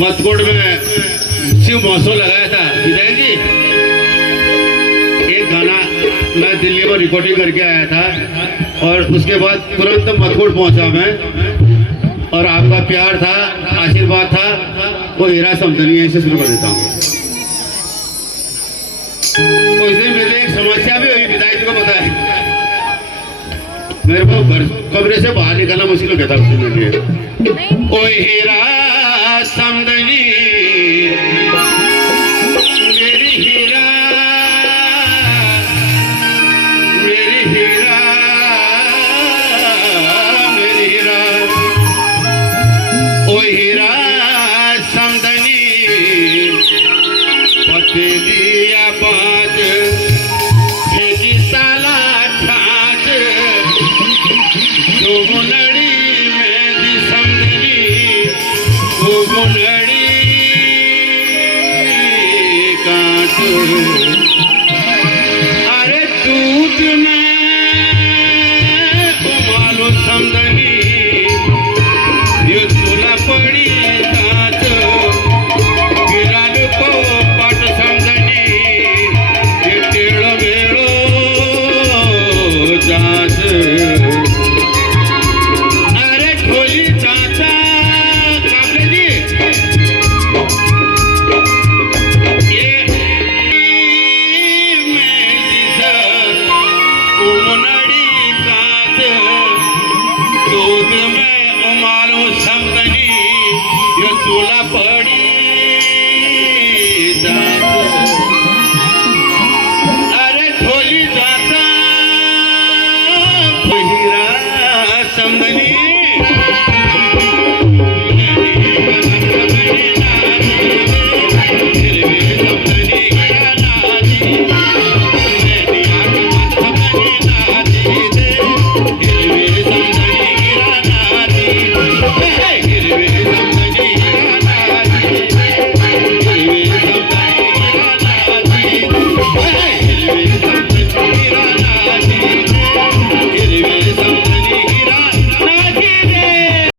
मथकोट में शिव महोत्सव लगाया था विजय जी। एक गाना मैं दिल्ली में रिकॉर्डिंग करके आया था और उसके बाद तुरंत मथकोट पहुंचा मैं, और आपका प्यार था, आशीर्वाद था, वो हीरा समझनी ऐसे शुरू कर देता हूँ। उस दिन मेरे एक समस्या भी हुई, विदाई जी को पता है, मेरे को घर कमरे से बाहर निकलना मुश्किल हो गया था उसके लिए। ओ हीरा समझनी मेरी हीरा, मेरी हीरा, मेरी हीरा, ओ हीरा समझनी पतलिया बाज फेंकी साला छाछ, जो मुनड़ी में दी समझनी वो मुनड़ी कांच। अरे दूध में उमालो समझनी ये चूल्हा पड़ी कांच, गिरालू को पट समझनी ये टेढ़ो बेड़ो जांच। अरे ढोली चाचा काबले जी, ये मैं दिशा उमनड़ी कांच, दूध में उमालो समझनी ये चूल्हा पड़ी जांच। अरे ढोली चाचा हीरा समझनी